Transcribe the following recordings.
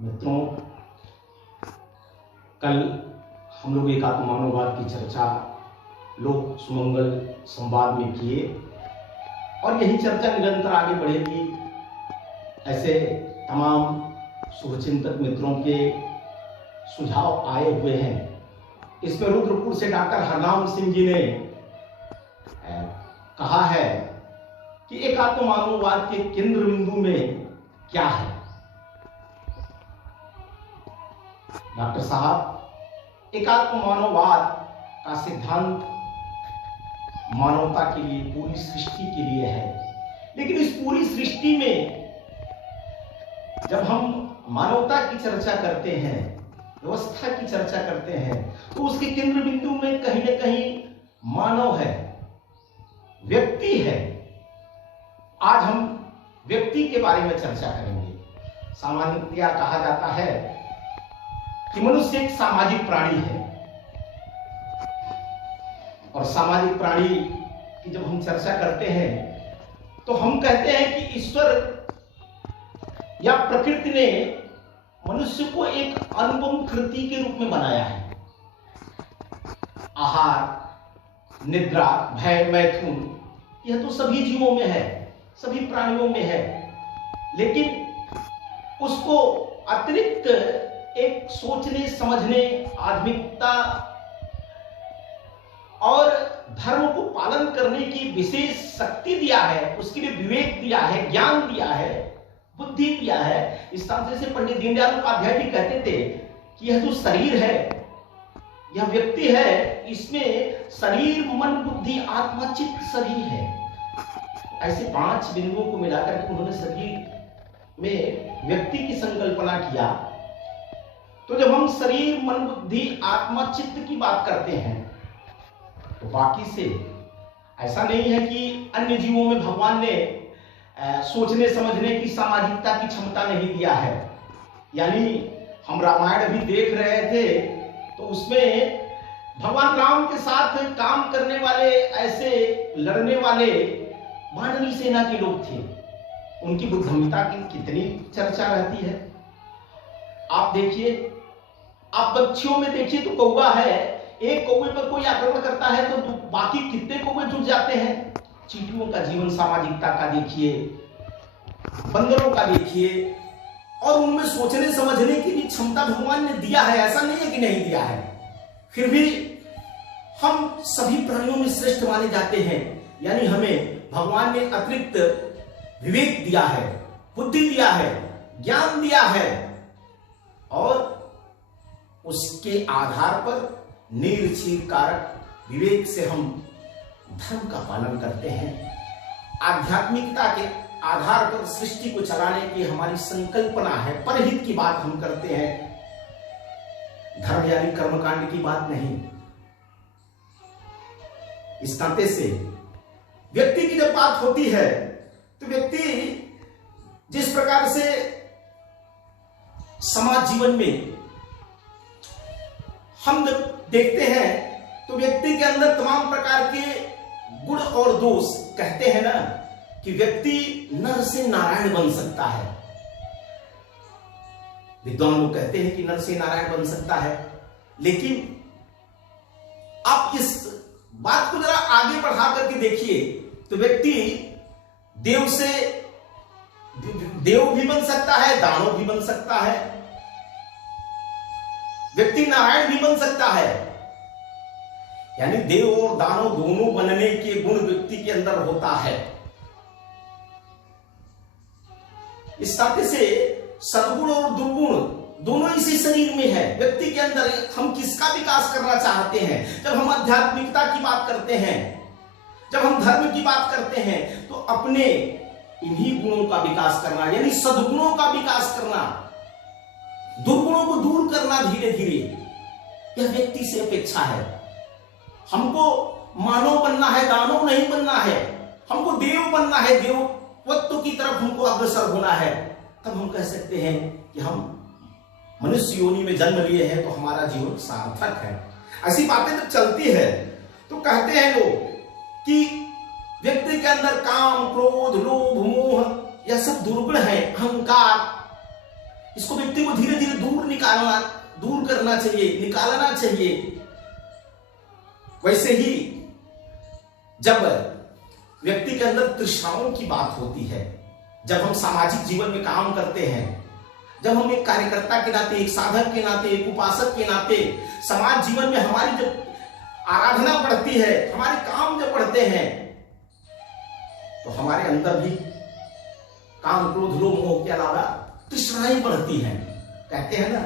मित्रों, कल हम लोग एकात्म मानववाद की चर्चा लोक सुमंगल संवाद में किए और यही चर्चा निरंतर आगे बढ़ेगी। ऐसे तमाम शुभचिंतक मित्रों के सुझाव आए हुए हैं। इसमें रुद्रपुर से डॉक्टर हरनाम सिंह जी ने कहा है कि एकात्म मानववाद के केंद्र बिंदु में क्या है। डॉक्टर साहब, एकात्म मानववाद का सिद्धांत मानवता के लिए, पूरी सृष्टि के लिए है। लेकिन इस पूरी सृष्टि में जब हम मानवता की चर्चा करते हैं, व्यवस्था की चर्चा करते हैं, तो उसके केंद्र बिंदु में कहीं ना कहीं मानव है, व्यक्ति है। आज हम व्यक्ति के बारे में चर्चा करेंगे। सामान्यतया कहा जाता है कि मनुष्य एक सामाजिक प्राणी है, और सामाजिक प्राणी की जब हम चर्चा करते हैं तो हम कहते हैं कि ईश्वर या प्रकृति ने मनुष्य को एक अनुपम कृति के रूप में बनाया है। आहार, निद्रा, भय, मैथुन, यह तो सभी जीवों में है, सभी प्राणियों में है। लेकिन उसको अतिरिक्त एक सोचने समझने, आध्यात्मिकता और धर्म को पालन करने की विशेष शक्ति दिया है, उसके लिए विवेक दिया है, ज्ञान दिया है, बुद्धि दिया है। इस तरह से पंडित दीनदयाल उपाध्याय भी कहते थे कि यह जो शरीर है, यह व्यक्ति है, इसमें शरीर, मन, बुद्धि, आत्मा, चित्त सभी है। ऐसे 5 बिंदुओं को मिलाकर के उन्होंने शरीर में व्यक्ति की संकल्पना किया। तो जब हम शरीर, मन, बुद्धि, आत्मा, चित्त की बात करते हैं तो बाकी से ऐसा नहीं है कि अन्य जीवों में भगवान ने सोचने समझने की, सामाजिकता की क्षमता नहीं दिया है। यानी हम रामायण अभी देख रहे थे तो उसमें भगवान राम के साथ काम करने वाले, ऐसे लड़ने वाले मानवी सेना के लोग थे। उनकी बुद्धिमत्ता की कितनी चर्चा रहती है। आप देखिए, आप पक्षियों में देखिए तो कौवा है, एक कौवे पर कोई आक्रमण करता है तो बाकी कितने कौवे जुट जाते हैं। चींटियों का जीवन, सामाजिकता का देखिए, बंदरों का देखिए, और उनमें सोचने समझने की भी क्षमता भगवान ने दिया है, ऐसा नहीं है कि नहीं दिया है। फिर भी हम सभी प्राणियों में श्रेष्ठ माने जाते हैं। यानी हमें भगवान ने अतिरिक्त विवेक दिया है, बुद्धि दिया है, ज्ञान दिया है, और उसके आधार पर निर्चीर कारक विवेक से हम धर्म का पालन करते हैं। आध्यात्मिकता के आधार पर सृष्टि को चलाने की हमारी संकल्पना है, परहित की बात हम करते हैं, धर्म यानी कर्मकांड की बात नहीं। इस नाते से व्यक्ति की जब बात होती है तो व्यक्ति जिस प्रकार से समाज जीवन में हम जब देखते हैं तो व्यक्ति के अंदर तमाम प्रकार के गुण और दोष, कहते हैं ना कि व्यक्ति नर से नारायण बन सकता है। विद्वान लोग कहते हैं कि नर से नारायण बन सकता है। लेकिन आप इस बात को जरा आगे बढ़ा करके देखिए तो व्यक्ति देव भी बन सकता है, दानव भी बन सकता है, व्यक्ति नारायण भी बन सकता है। यानी देव और दानव दोनों बनने के गुण व्यक्ति के अंदर होता है। इस नाते से सद्गुण और दुर्गुण दोनों इसी शरीर में है, व्यक्ति के अंदर। हम किसका विकास करना चाहते हैं? जब हम आध्यात्मिकता की बात करते हैं, जब हम धर्म की बात करते हैं, तो अपने इन्हीं गुणों का विकास करना, यानी सद्गुणों का विकास करना, दुर्गुणों को दूर करना धीरे धीरे, यह व्यक्ति से अपेक्षा है। हमको मानव बनना है, दानव नहीं बनना है। हमको देव बनना है, देवत्व की तरफ हमको अग्रसर होना है। तब हम कह सकते हैं कि हम मनुष्य योनि में जन्म लिए हैं तो हमारा जीवन सार्थक है। ऐसी बातें जब चलती है तो कहते हैं लोग कि व्यक्ति के अंदर काम, क्रोध, लोभ, मोह, यह सब दुर्गुण है, अहंकार, इसको व्यक्ति को धीरे धीरे दूर करना चाहिए, निकालना चाहिए। वैसे ही जब व्यक्ति के अंदर तृष्णाओं की बात होती है, जब हम सामाजिक जीवन में काम करते हैं, जब हम एक कार्यकर्ता के नाते, एक साधक के नाते, एक उपासक के नाते समाज जीवन में हमारी जब आराधना बढ़ती है, हमारे काम जब बढ़ते हैं, तो हमारे अंदर भी काम, क्रोध, लोभ, मोह के अलावा तृष्णाएं बढ़ती हैं। कहते हैं ना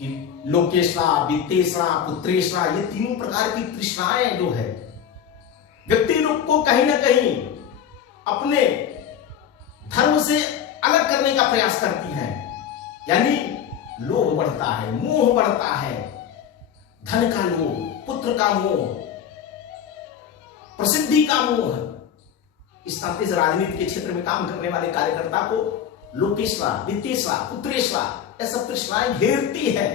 कि लोकेशा, वित्तेशा, पुत्रेशा, ये तीनों प्रकार की तृष्णाएं जो है व्यक्ति लोग को कहीं ना कहीं अपने धर्म से अलग करने का प्रयास करती हैं। यानी लोभ बढ़ता है, मोह बढ़ता है, धन का लोभ, पुत्र का मोह, प्रसिद्धि का मोह। इस नाते से राजनीति के क्षेत्र में काम करने वाले कार्यकर्ता को लोकेशा, वित्तेशा, पुत्रेशा, ये सब तृष्णाएं घेरती है,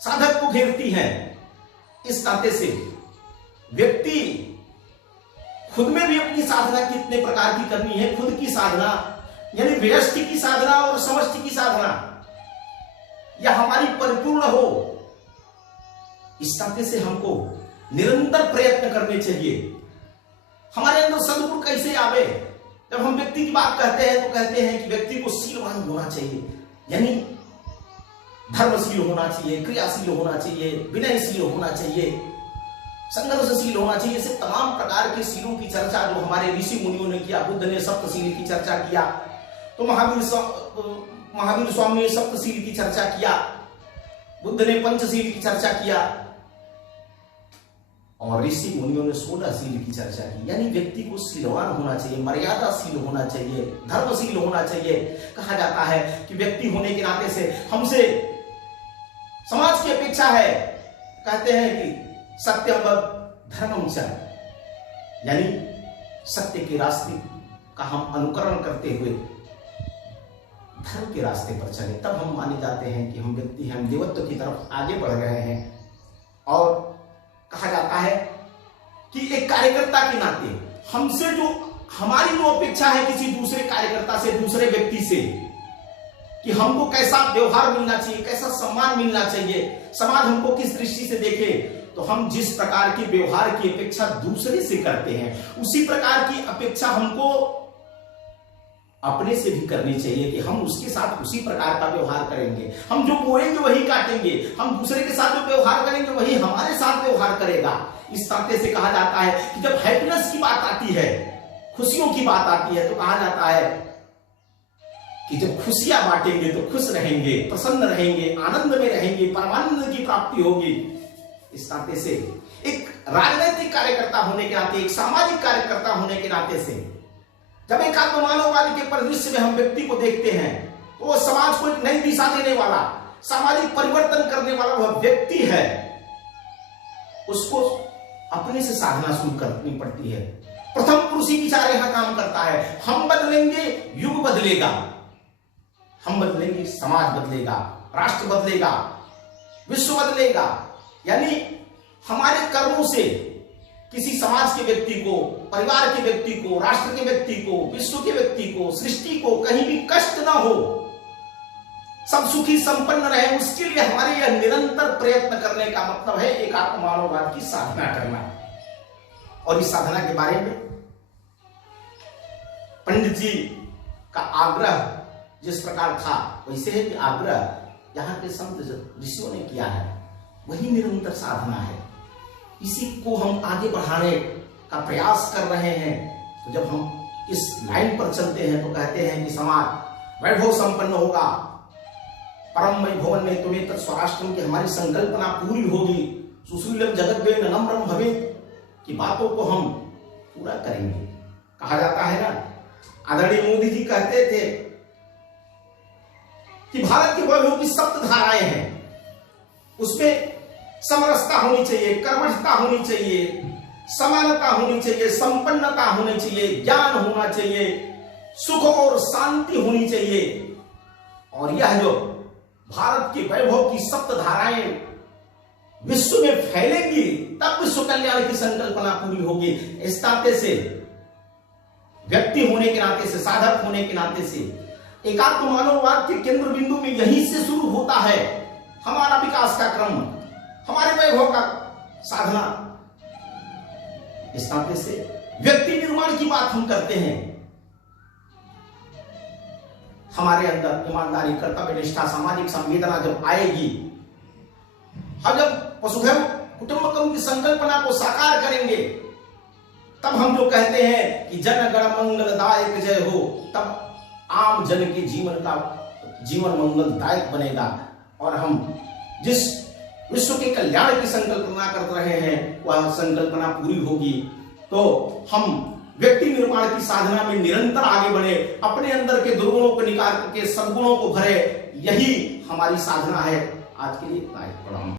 साधक को घेरती है। इस नाते से व्यक्ति खुद में भी अपनी साधना कितने प्रकार की करनी है, खुद की साधना यानी व्यष्टि की साधना और समष्टि की साधना, यह हमारी परिपूर्ण हो। इस नाते से हमको निरंतर प्रयत्न करने चाहिए। हमारे अंदर सद्गुण कैसे आवे? जब हम व्यक्ति की बात कहते हैं तो कहते हैं कि व्यक्ति को शीलवान होना चाहिए, यानी धर्मशील होना चाहिए, क्रियाशील होना चाहिए, विनयशील होना चाहिए, संघर्षशील होना चाहिए। ऐसे तमाम प्रकार के शीलों की चर्चा जो हमारे ऋषि मुनियों ने किया। बुद्ध ने सप्तशील की चर्चा किया, तो महावीर स्वामी ने सप्तशील की चर्चा किया, बुद्ध ने पंचशील की चर्चा किया, और ऋषि मुनियों ने 16 शील की चर्चा की। यानी व्यक्ति को शीलवान होना चाहिए, मर्यादाशील होना चाहिए, धर्मशील होना चाहिए। कहा जाता है कि व्यक्ति होने के नाते से हमसे समाज की अपेक्षा है, कहते हैं कि सत्यम धर्मम च, यानी सत्य के रास्ते का हम अनुकरण करते हुए धर्म के रास्ते पर चले, तब हम माने जाते हैं कि हम व्यक्ति हैं, हम देवत्व की तरफ आगे बढ़ रहे हैं। और कहा जाता है कि एक कार्यकर्ता के नाते हमसे जो हमारी जो अपेक्षा है किसी दूसरे कार्यकर्ता से, दूसरे व्यक्ति से, कि हमको कैसा व्यवहार मिलना चाहिए, कैसा सम्मान मिलना चाहिए, समाज हमको किस दृष्टि से देखे, तो हम जिस प्रकार की व्यवहार की अपेक्षा दूसरे से करते हैं, उसी प्रकार की अपेक्षा हमको अपने से भी करनी चाहिए कि हम उसके साथ उसी प्रकार का व्यवहार करेंगे। हम जो बोएंगे वही काटेंगे, हम दूसरे के साथ जो व्यवहार करेंगे वही हमारे साथ व्यवहार करेगा। इस नाते से कहा जाता है कि जब हैप्पीनेस की बात आती है, खुशियों की बात आती है, तो कहा जाता है कि जब खुशियां बांटेंगे तो खुश रहेंगे, प्रसन्न रहेंगे, आनंद में रहेंगे, परमानंद की प्राप्ति होगी। इस नाते से एक राजनीतिक कार्यकर्ता होने के नाते, एक सामाजिक कार्यकर्ता होने के नाते से जब एक आत्ममानववादी के परिदृश्य में हम व्यक्ति को देखते हैं, तो वो समाज को एक नई दिशा देने वाला, सामाजिक परिवर्तन करने वाला वह व्यक्ति है। उसको अपने से साधना शुरू करनी पड़ती है। प्रथम पुरुषी विचार यहां काम करता है। हम बदलेंगे, युग बदलेगा। हम बदलेंगे, समाज बदलेगा, राष्ट्र बदलेगा, विश्व बदलेगा। यानी हमारे कर्मों से किसी समाज के व्यक्ति को, परिवार के व्यक्ति को, राष्ट्र के व्यक्ति को, विश्व के व्यक्ति को, सृष्टि को कहीं भी कष्ट ना हो, सब सुखी संपन्न रहे, उसके लिए हमारे यह निरंतर प्रयत्न करने का मतलब है एक आत्ममानववाद की साधना करना। और इस साधना के बारे में पंडित जी का आग्रह जिस प्रकार था, वैसे ही आग्रह यहाँ के संत ऋषियों ने किया है, वही निरंतर साधना है। इसी को हम आगे बढ़ाने का प्रयास कर रहे हैं। तो जब हम इस लाइन पर चलते हैं तो कहते हैं कि समाज वैभव संपन्न होगा, परममय भवन में तुम्हें तत् स्वराष्ट्रम की हमारी संकल्पना पूरी होगी, सुशीलम जगद्वेन नम्रम भवेत् की बातों को हम पूरा करेंगे। कहा जाता है ना, आदरणीय मोदी जी कहते थे कि भारत के वैभव की सप्त धाराएं हैं, उसमें समरसता होनी चाहिए, कर्मठता होनी चाहिए, समानता होनी चाहिए, संपन्नता होनी चाहिए, ज्ञान होना चाहिए, सुख और शांति होनी चाहिए। और यह जो भारत के वैभव की सप्त धाराएं विश्व में फैलेंगी, तब विश्व कल्याण की संकल्पना पूरी होगी। इस नाते से व्यक्ति होने के नाते से, साधक होने के नाते से एकात्म मानववाद के केंद्र बिंदु में यहीं से शुरू होता है हमारा विकास का क्रम, हमारे वैभव का साधना। इस नाते से व्यक्ति निर्माण की बात हम करते हैं। हमारे अंदर ईमानदारी, कर्तव्य निष्ठा, सामाजिक संवेदना जब आएगी, हम जब वसुधैव कुटुंबकम की संकल्पना को साकार करेंगे, तब हम जो कहते हैं कि जन गण मंगलदायक जय हो, तब आम जन के जीवन मंगलदायक बनेगा और हम जिस विश्व के कल्याण की संकल्पना कर रहे हैं वह संकल्पना पूरी होगी। तो हम व्यक्ति निर्माण की साधना में निरंतर आगे बढ़े, अपने अंदर के दुर्गुणों को निकाल के सद्गुणों को भरे, यही हमारी साधना है। आज के लिए इतना ही। प्रणाम।